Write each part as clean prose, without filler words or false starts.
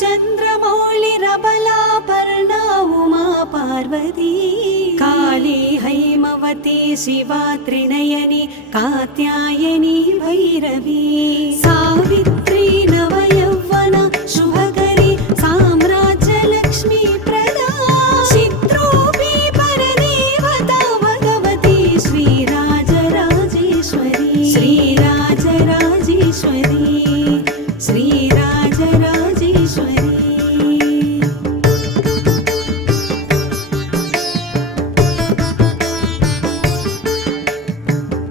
चन्द्रमौळिरबलापर्णा उमा पार्वती काली हैमवती शिवा त्रिनयनी कात्यायनी भैरवी सावित्री नवयौवना शुभकरी साम्राज्यलक्ष्मी प्रदा चित्रूपी परदेवता भगवती श्रीराजराजेश्वरी श्रीराजराजेश्वरी श्रीराजराजेश्वरी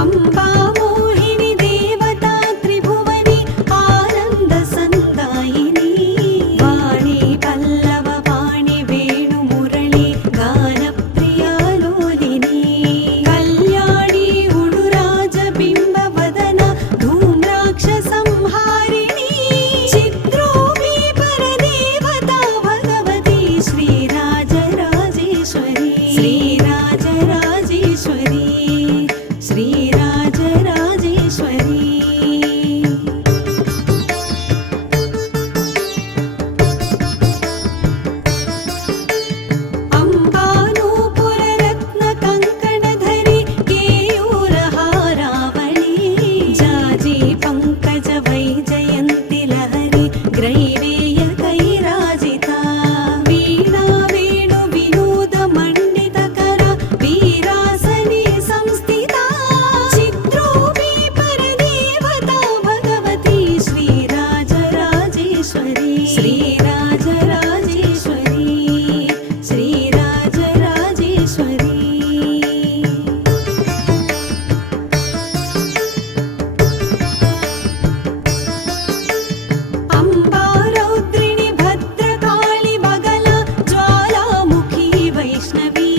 अम्बा मोहिनी देवता त्रिभुवनी आनन्दसन्दायिनी वाणी पल्लव वाणी वेणुमुरळी गानप्रिया लोलिनी कल्याणी उडुराजबिम्बवदना धूम्राक्षसंहारिणी चित्रूपी परदेवता भगवती श्रीराजराजेश्वरी श्रीराजराजेश्वरी श्रीराजराजेश्वरी अम्बानूपुररत्नकङ्कणधरी केयूरहारावळी जाजी पङ्कज वैजयन्ति लहरी ग्रैवेयकैराजिता वीणा वेणु विनोदमण्डितकरा वीरासने संस्थिता चित्रूपी परदेवता भगवती श्रीराजराजेश्वरी श्रीराजराजेश्वरी श्रीराजराजेश्वरी अम्बा रौद्रिणी भद्रकाळी बगला ज्वालामुखी वैष्णवी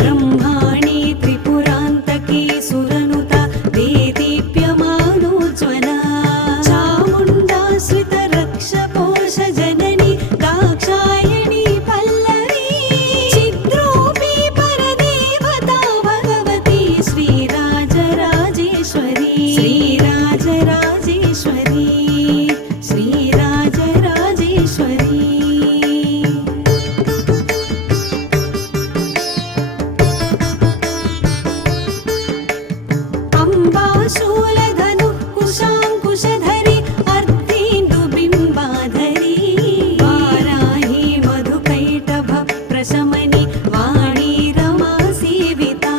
ब्रह्माणी त्रिपुरान्तकी सुरनुता देदीप्यमानोज्ज्वला चामुण्डाश्रितरक्षपोषजननी दाक्षायणी पल्लवी चित्रूपी परदेवता भगवती श्रीराजराजेश्वरी श्रीराजराजेश्वरी श्रीराजराजेश्वरी अम्बा शूलधनुः कुशाङ्कुशधरी अर्धेन्दुबिम्बाधरी वाराही मधुकैटभ प्रशमनी वाणी रमा सेविता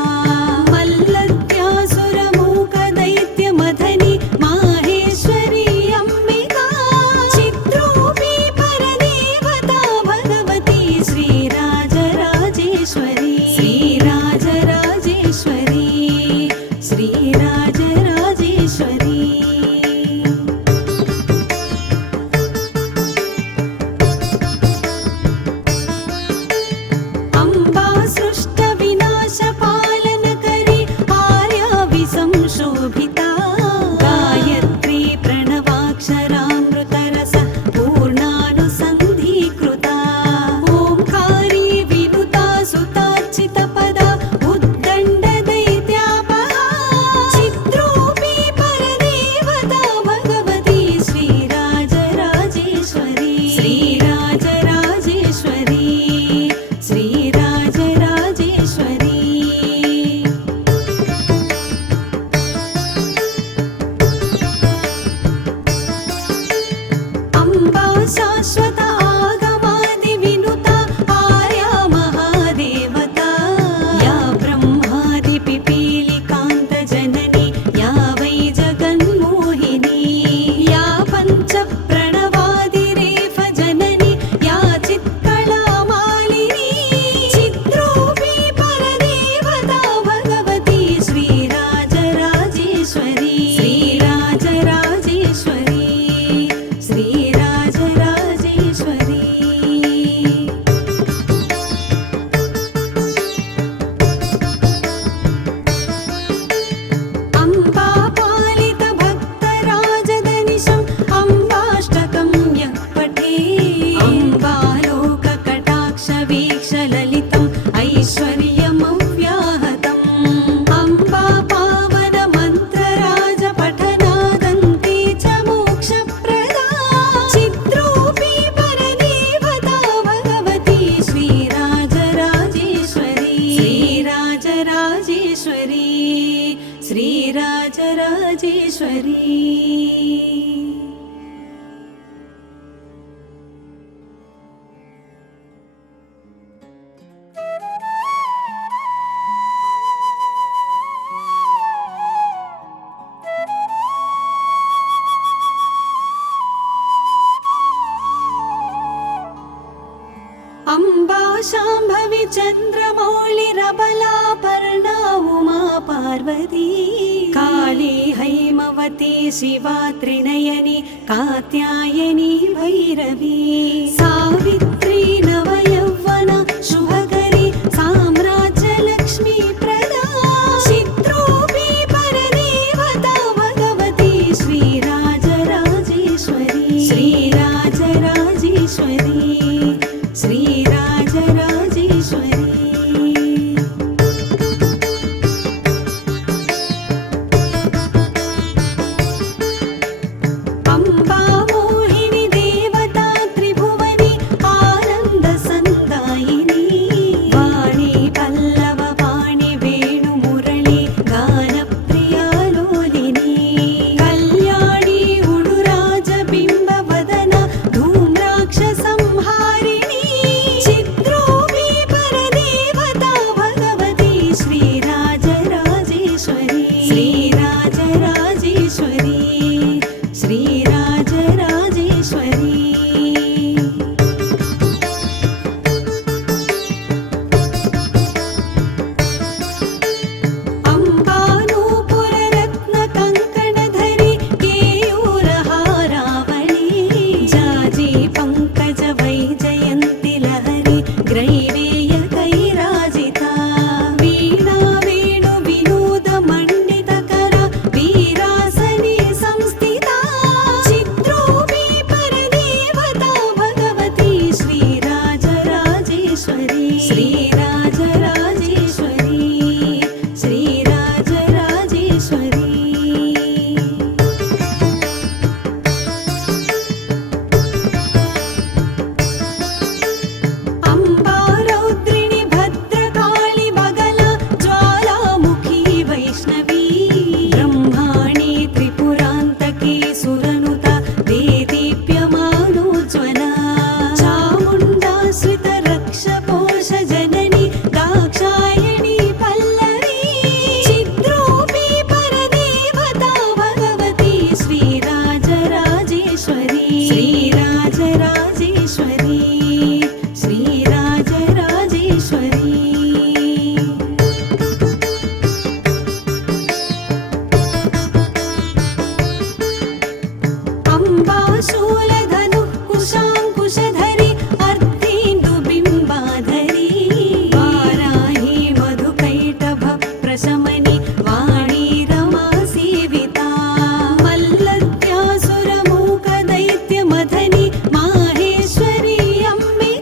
मल्लद्यासुरमूकदैत्यमथनी माहेश्वरी अम्बिका चित्रूपी परदेवता भगवती श्रीराजराजेश्वरी श्रीराजराजेश्वरी श्रीराजराजेश्वरी अम्बा सृष्टविनाशपालनकरी आर्याविसंशोभिता गायत्री प्रणवाक्षरामृतरस पूर्णानुसन्धीकृता ओंकारी विनुता सुतार्चितपदा उद्दण्डदैत्यापहा चित्रूपी परदेवता भगवती श्रीराजराजेश्वरी श्रीराजराजेश्वरी श्रीराजराजेश्वरी अम्बा शाश्वत आगमादिविनुता आर्या महादेवता या ब्रह्मादिपिपीलिकान्तजननी या वै जगन्मोहिनी या पञ्चप्रणवादिरेफजननी या चित्कलामालिनी चित्रूपी परदेवता भगवती श्रीराजराजेश्वरी श्रीराजराजेश्वरी श्रीराजराजेश्वरी अम्बा पालितभक्तराजदनिशम् अम्बाष्टकं यः पठे अम्बालोककटाक्षवीक्षललितम् ऐश्वर्यमव्याहतम् अम्बा पावनमन्त्रराजपठनादन्ते च मोक्षप्रदा चित्रूपी परदेवता शाम्भवी चन्द्रमौळिरबलापर्णा उमा पार्वती काली हैमवती शिवा त्रिनयनी कात्यायनी भैरवी सावित्री नवयौवना शुभकरी साम्राज्यलक्ष्मी प्रदा चित्रोऽपि परदेवता भगवती श्रीराजराजेश्वरी श्रीराजराजेश्वरी श्रीराजराजेश्वरी अम्बा मोहिनी देवता त्रिभुवनी आनन्दसन्दायिनी वाणी पल्लव वाणी वेणुमुरळी गानप्रिया लोलिनी कल्याणी उडुराजबिम्बवदना धूम्राक्षसंहारिणी चित्रोऽपि परदेवता भगवती श्रीराजराजेश्वरी श्रीराजराजेश्वरी श्रीराजराजेश्वरी अम्बानूपुररत्नकङ्कणधरी केयूरहारावळी जाजी पङ्कज वैजयन्ति लहरी ग्रैवेयकैराजिता वीणा वेणु विनोदमण्डितकरा वीरासने संस्थिता चित्रोऽपि परदेवता भगवती श्रीराजराजेश्वरी श्रीराजराजेश्वरी श्रीराजराजेश्वरी अम्बा रौद्रिणी भद्रकाळी बगला ज्वालामुखी वैष्णवी ब्रह्माणी त्रिपुरान्तकी सुरनुता देदीप्यमानोज्ज्वला चामुण्डाश्रितरक्षपोष जननी दाक्षायणी पल्लवी चित्रोऽपि परदेवता भगवती श्रीराजराजेश्वरी श्रीराजराजेश्वरी श्रीराजराजेश्वरी अम्बा शूलधनुः कुशाङ्कुशधरी अर्धेन्दुबिम्बाधरी वाराही मधुकैटभ प्रशमनि वाणी रमा सेविता मल्लत्यासुरमूकदैत्यमथनि माहेश्वरी अम्बिका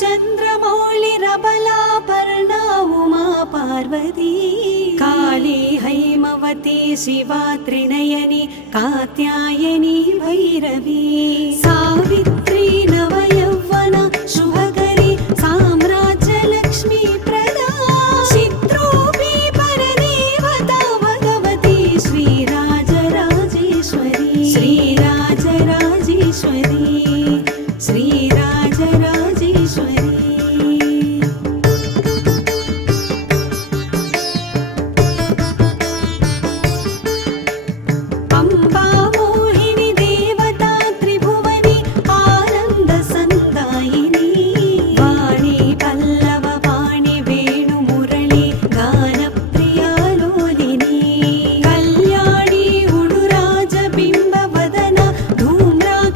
चन्द्रमौळिरबलापर्णा उमा पार्वती काली हैमवती शिवा त्रिनयनी कात्यायनी भैरवी सावित्री नवयौवन शुभकरी साम्राज्यलक्ष्मी प्रदा चित्रूपी परदेवता भगवती श्रीराजराजेश्वरी श्रीराजराजेश्वरी श्रीराजराजेश्वरी अम्बा मोहिनी देवता त्रिभुवनी आनन्दसन्दायिनी वाणी पल्लव वाणी वेणुमुरळी गानप्रिया लोलिनी कल्याणी उडुराजबिम्बवदना धूम्राक्षसंहारिणी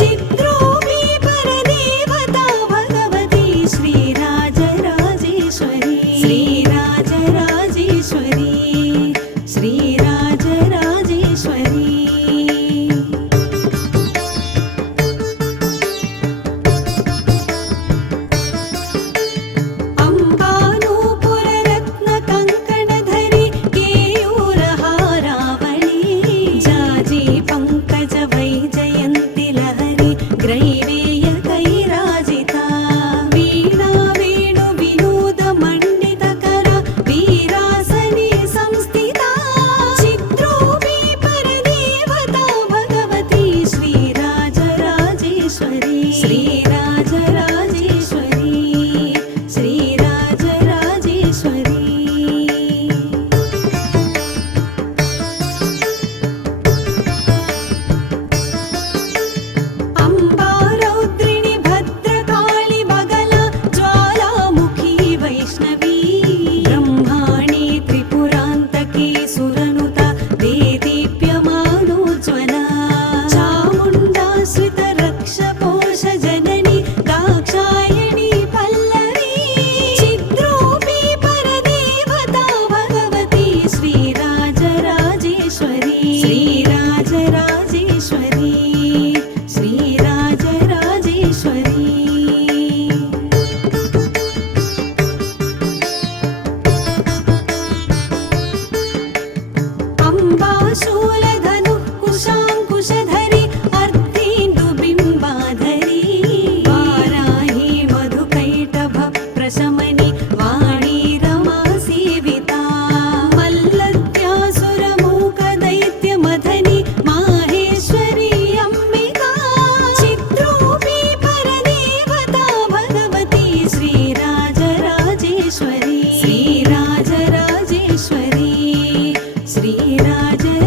चित्रूपी परदेवता भगवती श्रीराजराजेश्वरी श्रीराजराजेश्वरी श्रीराजराजेश्वरी अम्बानूपुररत्नकङ्कणधरी केयूरहारावळी जाजी पङ्कज वैजयन्ति लहरी ग्रैवेयकैराजिता वीणा वेणु विनोद मण्डितकरा वीरासने संस्थिता चित्रूपी परदेवता भगवती श्रीराजराजेश्वरी श्रीराजराजेश्वरी श्रीराजराजेश्वरी अम्बा रौद्रिणी भद्रकाळी बगला ज्वालामुखी वैष्णवी ब्रह्माणी त्रिपुरान्तकी सुरनुता देदीप्यमानोज्ज्वला चामुण्डाश्रितरक्षपोष जननी दाक्षायणी पल्लवी चिद्रूपी परदेवता भगवती श्रीराजराजेश्वरी श्रीराजराजेश्वरी श्रीराजराजेश्वरी अम्बा शूलधनुः कुशाङ्कुशधरी अर्धेन्दुबिम्बाधरी वाराही मधुकैटभ प्रशमनि वाणी रमा सेविता मल्लत्यासुरमूकदैत्यमथनि माहेश्वरी अम्बिका चित्रूपी परदेवता भगवती श्रीराजराजेश्वरी श्रीराजराजेश्वरी श्रीराजराजेश्वरी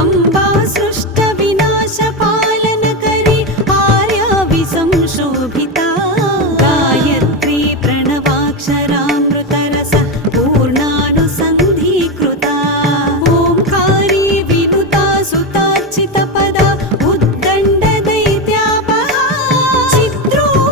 अम्बा सृष्टविनाशपालनकरी आर्याविसंशोभिता गायत्री प्रणवाक्षरामृतरस पूर्णानुसन्धीकृता ओंकारी विनुता सुतार्चितपदा उद्दण्डदैत्यापहा चित्रूपी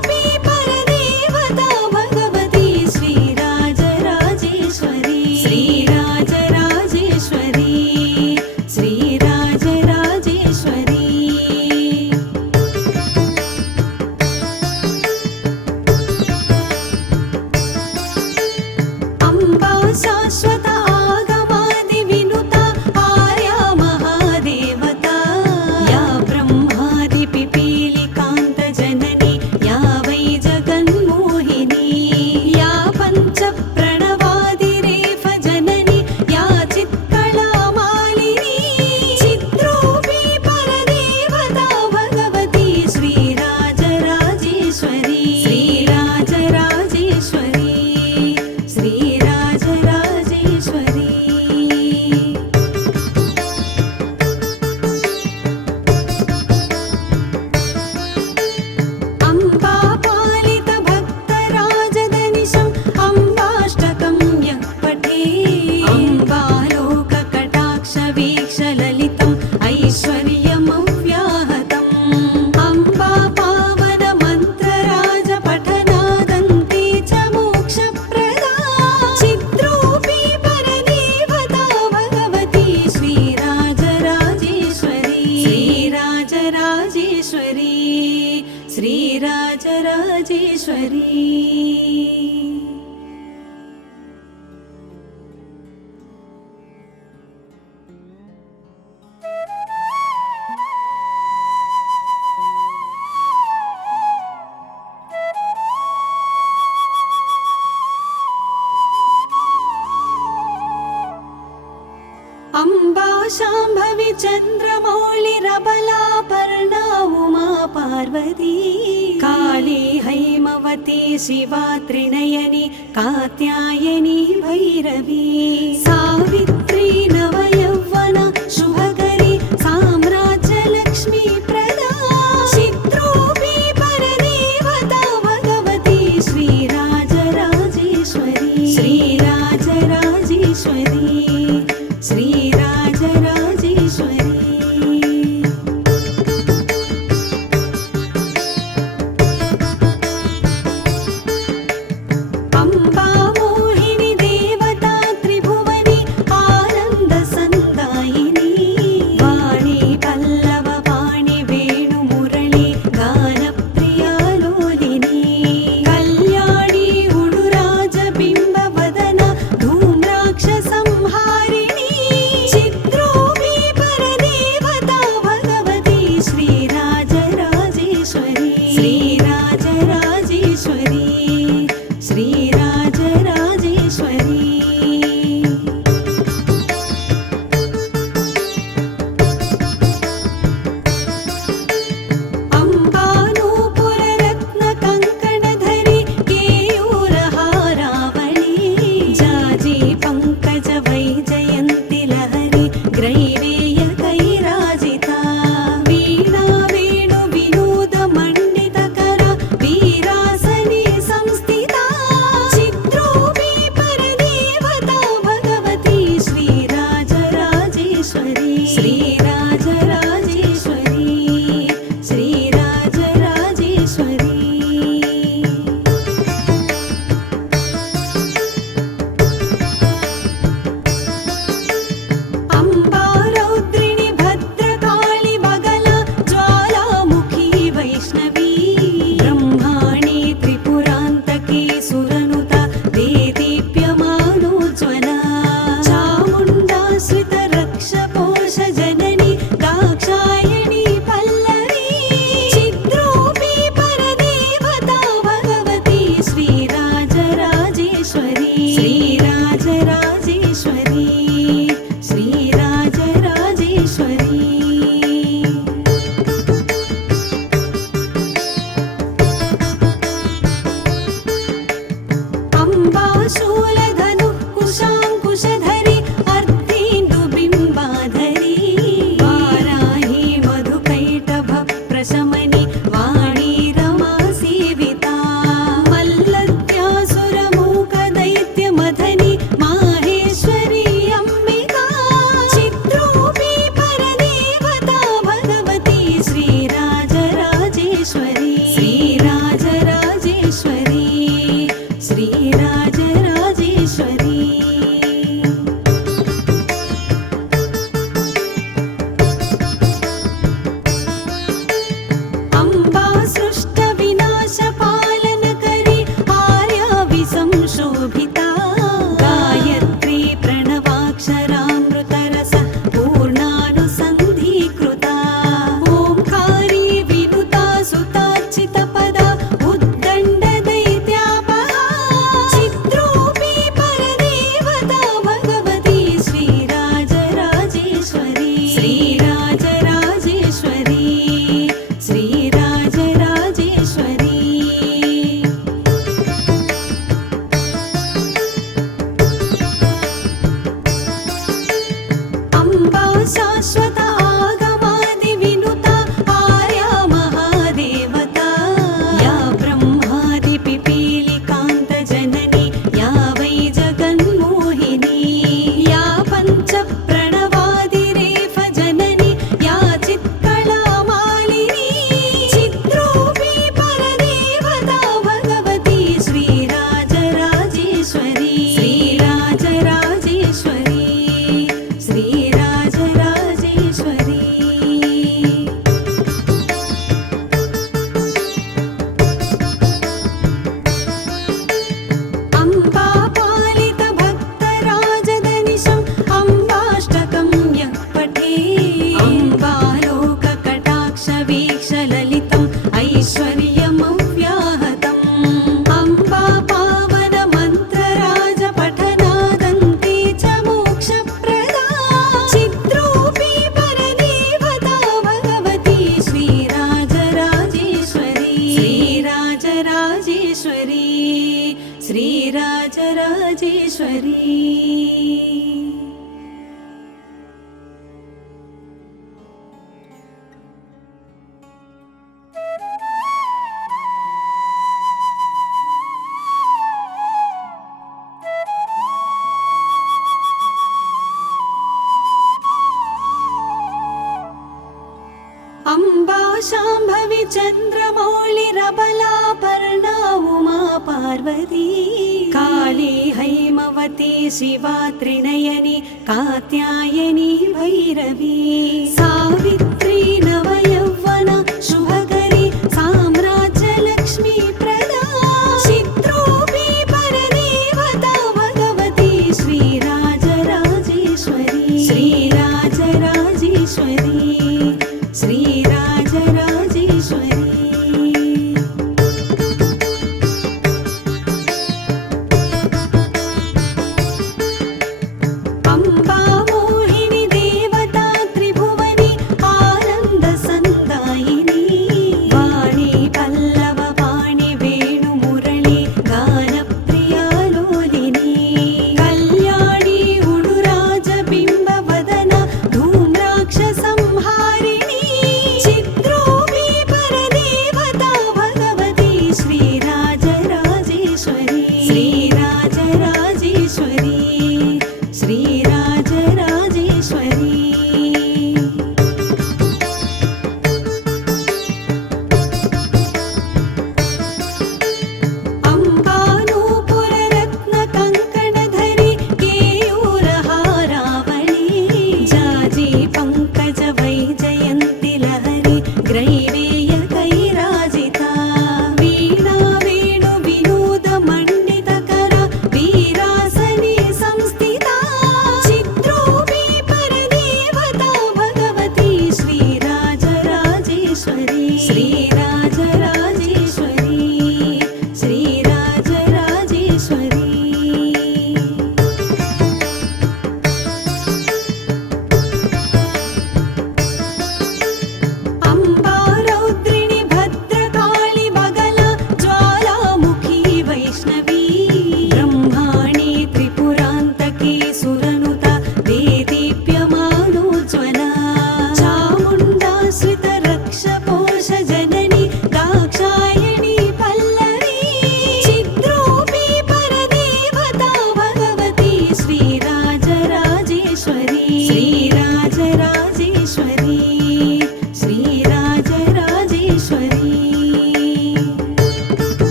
श्रीराजराजेश्वरी अम्बा शाम्भवी चन्द्रमौळिरबलापर्णा उमा पार्वती काली हैमवती शिवा त्रिनयनी कात्यायनी भैरवी सावित्री नवयौवना शुभकरी साम्राज्यलक्ष्मी प्रदा चित्रूपी परदेवता भगवती श्रीराजराजेश्वरी श्रीराजराजेश्वरी श्रीराजराजेश्वरी अम्बा मोहिनी देवता त्रिभुवनी श्रीराजराजेश्वरी अम्बा शाम्भवी चन्द्रमौळिरबलापर्णा उमा पार्वती काली हैमवती शिवा त्रिनयनी कात्यायनी भैरवी सावित्री